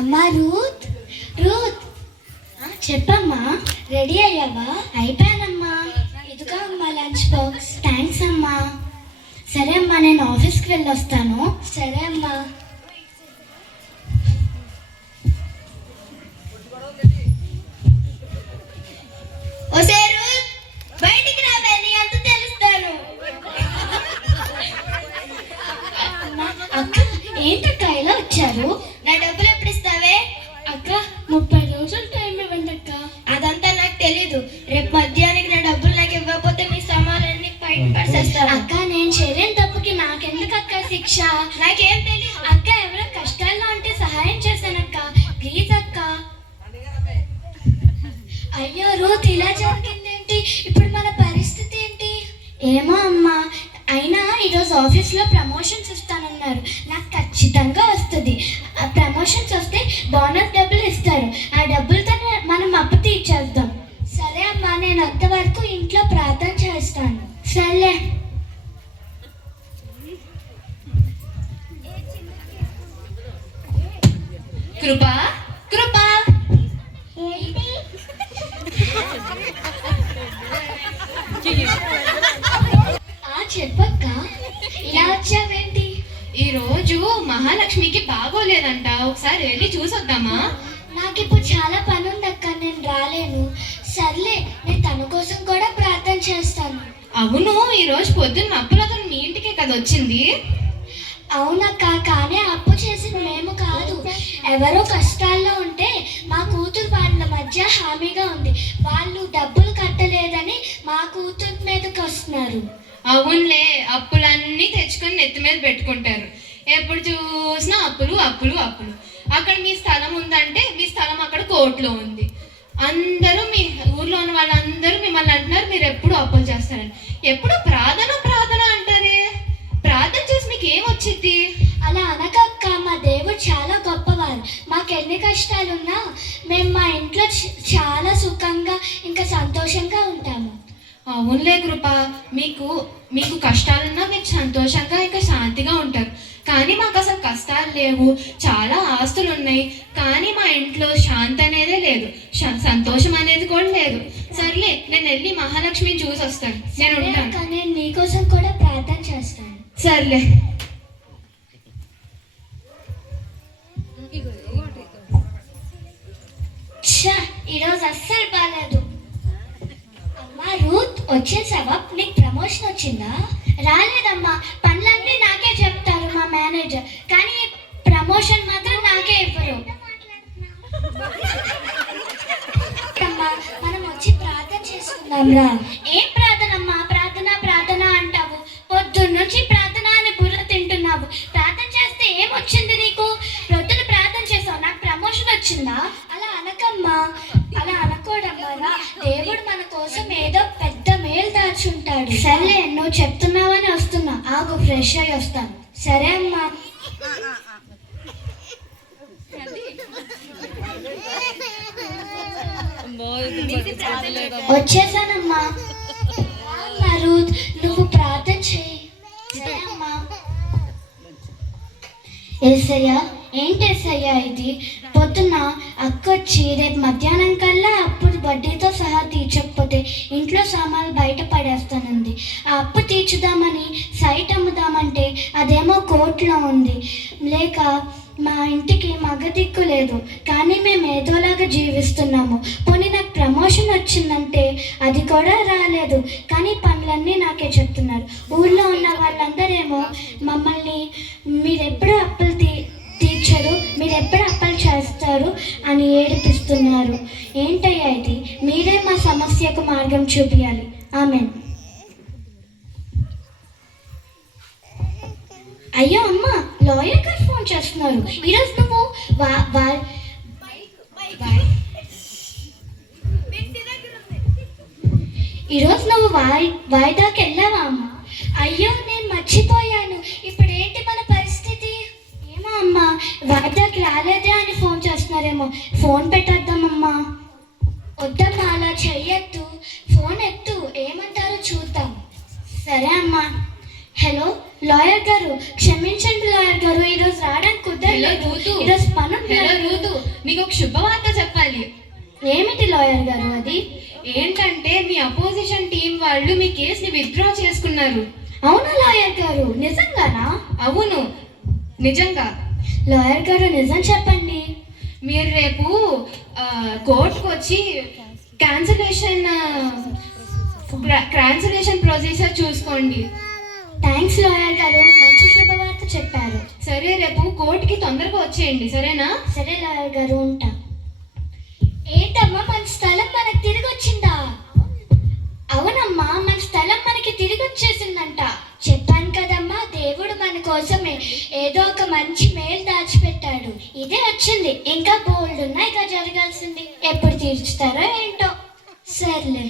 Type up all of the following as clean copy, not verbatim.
అమ్మా Ruth, Ruth చెప్పమ్మా, ready అయ్యావా? అయిపోయానమ్మా. ఇదిగో అమ్మా లంచ్ బాక్స్. థ్యాంక్స్ అమ్మా. సరే అమ్మా, నేను ఆఫీస్కి వెళ్ళొస్తాను. సరే అమ్మా. ఓసే రూత్, బయటికి రావే, నీ అంత తెలుస్తాను. అక్క, ఏంటక్క ఇలా వచ్చారు? నా డబ్బులు ఎప్పుడు ఇస్తావే? అక్క, 30 రోజులు టైం ఇవ్వండి అక్క. అదంతా నాకు తెలీదు. రేపు మధ్యాహ్నానికి నా డబ్బులు నాకు ఇవ్వకపోతే మీ సామాన్లన్నీ బయట పడిసేస్తారు. అక్క, నేను చేయలేని తప్పుకి నాకెందుకు అక్క శిక్ష? నాకేం తెలియదు అక్క. ఎవరో కష్టాల్లో ఉంటే సహాయం చేశానక్క, ప్లీజ్ అక్క. అయ్యో రూత్, ఇలా జరిగిందేంటి? ఇప్పుడు మన పరిస్థితి ఏంటి? ఏమో అమ్మా, అయినా ఈరోజు ఆఫీస్లో ప్రమోషన్స్ ఇస్తానన్నారు. నాకు ఖచ్చితంగా వస్తుంది. ఆ ప్రమోషన్స్ వస్తే బోనస్ డబ్బులు ఇస్తారు. ఆ డబ్బులతో మనం అప్పు తీర్చేద్దాం. సరే అమ్మా, నేను అంతవరకు ఇంట్లో ప్రార్థన చేస్తాను. సర్లే. కృపా, కృపా, చెప్పక్క, ఇలా వచ్చావేంటి? ఈ రోజు మహాలక్ష్మికి బాగోలేదంట. ఒకసారి వెళ్ళి చూసొద్దామా? నాకు ఇప్పుడు చాలా పని ఉందక్క, నేను రాలేను. సర్లే, నేను తన కోసం కూడా ప్రార్థన చేస్తాను. అవును, ఈ రోజు పొద్దున్న అప్పులతో మీ ఇంటికే కదా వచ్చింది. అవునక్క, కానీ అప్పు చేసిన మేము కాదు. ఎవరో కష్టాల్లో ఉంటే మా కూతురు వాళ్ళ మధ్య హామీగా ఉంది. వాళ్ళు డబ్బులు కట్టలేదని మా కూతురు మీదకి వస్తున్నారు. అవునులే, అప్పులన్నీ తెచ్చుకొని నెత్తి మీద పెట్టుకుంటారు. ఎప్పుడు చూసినా అప్పులు అప్పులు అప్పులు. అక్కడ మీ స్థలం ఉందంటే మీ స్థలం అక్కడ కోర్టులో ఉంది. అందరూ మీ ఊర్లో ఉన్న వాళ్ళందరూ మిమ్మల్ని అంటున్నారు మీరు ఎప్పుడు అప్పులు చేస్తారని. ఎప్పుడు ప్రార్థన ప్రార్థన అంటారే. ప్రార్థన చేసి మీకు ఏమొచ్చింది? అలా అనకక్క, మా దేవుడు చాలా గొప్పవారు. మాకు ఎన్ని కష్టాలున్నా మేము మా ఇంట్లో చాలా సుఖంగా ఇంకా సంతోషంగా ఉంటాము. అవునులే కృప, మీకు కష్టాలున్నా మీకు సంతోషంగా ఇంకా శాంతిగా ఉంటారు. కానీ మాకు అసలు కష్టాలు లేవు, చాలా ఆస్తులు ఉన్నాయి, కానీ మా ఇంట్లో శాంతి అనేదే లేదు, సంతోషం అనేది కూడా లేదు. సర్లే, నేను వెళ్ళి మహాలక్ష్మిని చూసి వస్తాను. నేను ఉంటాను. నేను నీకోసం కూడా ప్రార్థన చేస్తాను. సర్లే. ఈరోజు అస్సలు బాగాలేదు. అమ్మా రూత్, వచ్చేసావా? నీకు ప్రమోషన్ వచ్చిందా? రాలేదమ్మా, పనులన్నీ నాకే చెప్తారు మా మేనేజర్, కానీ ప్రమోషన్ మాత్రం నాకే ఇవ్వరు. అమ్మా, మనం వచ్చి ప్రార్థన చేసుకుందాం రా. ఏం ప్రార్థన అమ్మా? ప్రార్థన ప్రార్థన అంటావు, పొద్దున్నుంచి ప్రార్థన అని బుర్ర తింటున్నావు. ప్రార్థన చేస్తే ఏమొచ్చింది నీకు? పొద్దున ప్రార్థన చేసావు, నాకు ప్రమోషన్ వచ్చిందా? అలా అనకమ్మా, అలా అనకూడమ్మా. దేవుడు మన కోసం ఏదో పెద్ద మేలు దాచుంటాడు. సర్లే, నువ్వు చెప్తున్నావని వస్తున్నా, ఆగు, ఫ్రెష్ అయ్యి వస్తాను. సరే అమ్మా. వచ్చేసానమ్మా. రూత్, నువ్వు ప్రార్థన చేయి. సరే అమ్మా. ఏసయ్యా, ఏంటి ఏసయ్యా ఇది? పొద్దున్న అక్క వచ్చి రేపు మధ్యాహ్నం కల్లా అప్పుడు వడ్డీతో సహా తీర్చకపోతే ఇంట్లో సామాన్లు బయట పడేస్తానంది. ఆ అప్పు తీర్చుదామని సైట్ అమ్ముదామంటే అదేమో కోర్టులో ఉంది. లేక మా ఇంటికి మగ దిక్కు లేదు, కానీ మేము ఏదోలాగా జీవిస్తున్నాము. పోనీ నాకు ప్రమోషన్ వచ్చిందంటే అది కూడా రాలేదు, కానీ పనులన్నీ నాకే చెప్తున్నారు. ఊళ్ళో ఉన్న వాళ్ళందరేమో మమ్మల్ని మీరెప్పుడు అప్పులు తీర్చరు, మీరెప్పుడు అప్పులు చేస్తారు అని ఏడిపిస్తున్నారు. ఏంటయ్యా ఇది? మీరే మా సమస్యకు మార్గం చూపించాలి. ఆమెన్. అయ్యో అమ్మ, లాయర్ గారు ఫోన్ చేస్తున్నారు. ఈరోజు నువ్వు వాయిదాకి వెళ్ళావా అమ్మ? అయ్యో, నేను మర్చిపోయాను. ఇప్పుడు ఏంటి మన పరిస్థితి? ఏమో అమ్మ, వాయిదాకి రాలేదే అని ఫోన్ చేస్తున్నారేమో. ఫోన్ పెట్టేద్దామమ్మా. వద్దమ్మా, అలా చెయ్యొద్దు. ఫోన్ ఎత్తు, ఏమంటారో చూద్దాం. సరే అమ్మా. హలో లాయర్ గారు, క్షమించండి లాయర్ గారు, ఈరోజు రావడానికి కుదరదు. హలో లేదు. రూతు. ఈరోజు పనులు హలో లేదు. రూతు, నీకు ఒక శుభవార్త చెప్పాలి. ఏమిటి లాయర్ గారు అది? ఏంటంటే మీ అపోజిషన్ టీం వాళ్ళు మీ కేసుని విత్డ్రా చేసుకున్నారు. అవునా లాయర్ గారు? నిజంగానా? అవును, నిజంగా. లాయర్ గారు నిజం చెప్పండి. మీరు రేపు కోర్టుకు వచ్చి క్యాన్సిలేషన్ ప్రొసీజర్ చూసుకోండి. థ్యాంక్స్ లాయర్ గారు, మంచి శుభవార్త చెప్పారు. సరే, రేపు కోర్టుకి తొందరగా వచ్చేయండి, సరేనా? సరే లాయర్ గారు, ఉంటా. ఏంటమ్మా, మన స్థలం మనకి తిరిగి వచ్చిందా? అవునమ్మా, మన స్థలం మనకి తిరిగి వచ్చేసిందంట. చెప్పాను కదమ్మా, దేవుడు మన కోసమే ఏదో ఒక మంచి మేలు దాచిపెట్టాడు. ఇదే వచ్చింది, ఇంకా బోల్డ్ ఉన్నాయి ఇక జరగాల్సింది. ఎప్పుడు తీర్చుతారో ఏంటో. సర్లే.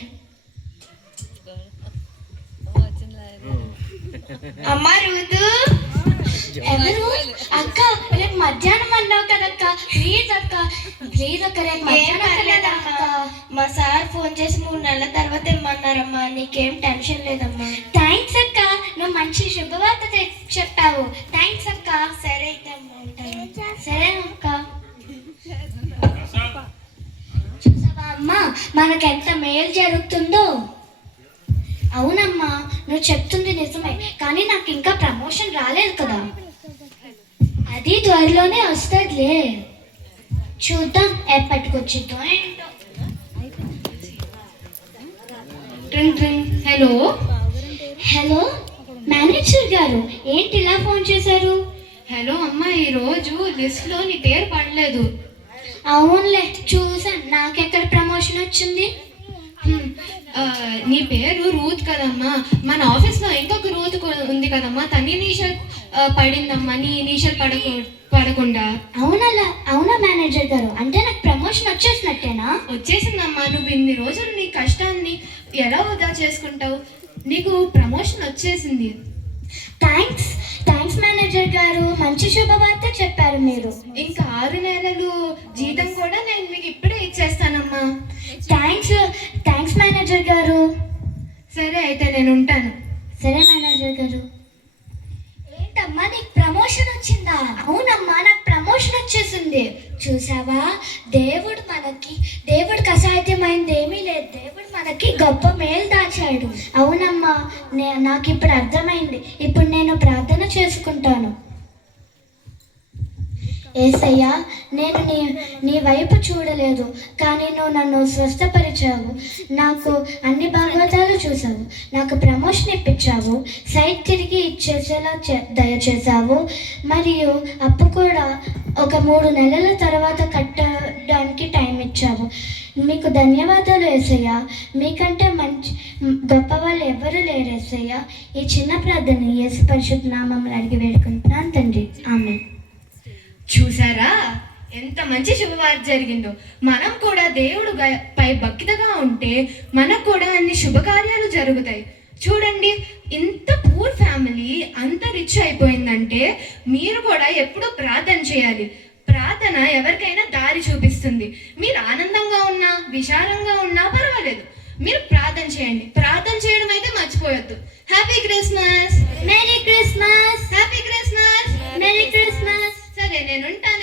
అమ్మా రూతు, ఎవరు? అక్క, రేపు మధ్యాహ్నం అన్నావు కదక్క. ప్లీజ్ అక్క, ప్లీజ్ అక్క, రేపు ఏం మధ్యాహ్నం పర్లేదమ్మా. మా సార్ ఫోన్ చేసి 3 నెలల తర్వాత ఇమ్మన్నారమ్మా. నీకేం టెన్షన్ లేదమ్మా. థ్యాంక్స్ అక్క, నువ్వు మంచి శుభవార్త చెప్పావు. థ్యాంక్స్ అక్క. సరే అయితే అమ్మా, ఉంటాను. సరే అక్క. చూసావా అమ్మా, మనకెంత మేలు జరుగుతుందో. అవునమ్మా, నువ్వు చెప్తుంది నిజమే, కానీ నాకు ఇంకా ప్రమోషన్ రాలేదు కదా. అది త్వరలోనే వస్తుందిలే, చూద్దాం ఎప్పటికొచ్చిద్దో ఏంటో. హలో హలో మేనేజర్ గారు, ఏంటి ఇలా ఫోన్ చేశారు? హలో అమ్మా, ఈరోజు లిస్ట్లో నీ పేరు పడలేదు. అవునులే, చూసాను. నాకెక్కడ ప్రమోషన్ వచ్చింది? నీ పేరు రూత్ కదమ్మా. మన ఆఫీస్లో ఇంకొక రూత్ ఉంది కదమ్మా, తన ఇనీషియల్ పడిందమ్మా, నీ ఇనీషియల్ పడకుండా. అవునా మేనేజర్ గారు, అంటే నాకు ప్రమోషన్ వచ్చేసినట్టేనా? వచ్చేసిందమ్మా. నువ్వు ఇన్ని రోజులు నీ కష్టాన్ని ఎలా వృధా చేసుకుంటావు? నీకు ప్రమోషన్ వచ్చేసింది. థ్యాంక్స్ మేనేజర్ గారు, మంచి శుభవార్త చెప్పారు మీరు. ఇంకా 6 నెలలు జీతం కూడా నేను మీకు ఇప్పుడే ఇచ్చేస్తానమ్మా. థ్యాంక్స్ మేనేజర్ గారు. సరే అయితే నేను ఉంటాను. సరే మేనేజర్ గారు. ఏంటమ్మా, నీకు ప్రమోషన్ వచ్చిందా? అవునమ్మా, నాకు ప్రమోషన్ వచ్చేసింది. చూసావా, దేవుడికి అసాధ్యమైంది ఏమీ లేదు. దేవుడు మనకి గొప్ప మేలు దాచాడు. అవునమ్మా, నాకు ఇప్పుడు అర్థమైంది. ఇప్పుడు నేను ప్రార్థన చేసుకుంటాను. యేసయ్యా, నేను నీ వైపు చూడలేదు, కానీ నువ్వు నన్ను స్వస్థపరిచావు. నాకు అన్ని భాగవతాలు చూసావు. నాకు ప్రమోషన్ ఇప్పించావు. సైట్ తిరిగి ఇచ్చేసేలా దయచేసావు. మరియు అప్పు కూడా ఒక 3 నెలల తర్వాత కట్టడానికి టైం ఇచ్చావు. మీకు ధన్యవాదాలు యేసయ్యా. మీకంటే గొప్ప వాళ్ళు ఎవరు లేరు యేసయ్యా. ఈ చిన్న ప్రార్థన యేసు పరిశుద్ధ నామములో అడిగి వేడుకుంటున్నాను తండ్రి, ఆమేన్. చూసారా ఎంత మంచి శుభవార్త జరిగిందో. మనం కూడా దేవుడు పై భక్తిగా ఉంటే మనకు కూడా అన్ని శుభకార్యాలు జరుగుతాయి. చూడండి, ఇంత పూర్ ఫ్యామిలీ అంత రిచ్ అయిపోయిందంటే మీరు కూడా ఎప్పుడూ ప్రార్థన చేయాలి. ప్రార్థన ఎవరికైనా దారి చూపిస్తుంది. మీరు ఆనందంగా ఉన్నా విశాలంగా ఉన్నా పర్వాలేదు, మీరు ప్రార్థన చేయండి. ప్రార్థన చేయడం అయితే మర్చిపోవద్దు. Happy Christmas. Merry Christmas. Happy Christmas. Merry Christmas. సరే, నేను ఉంటాను.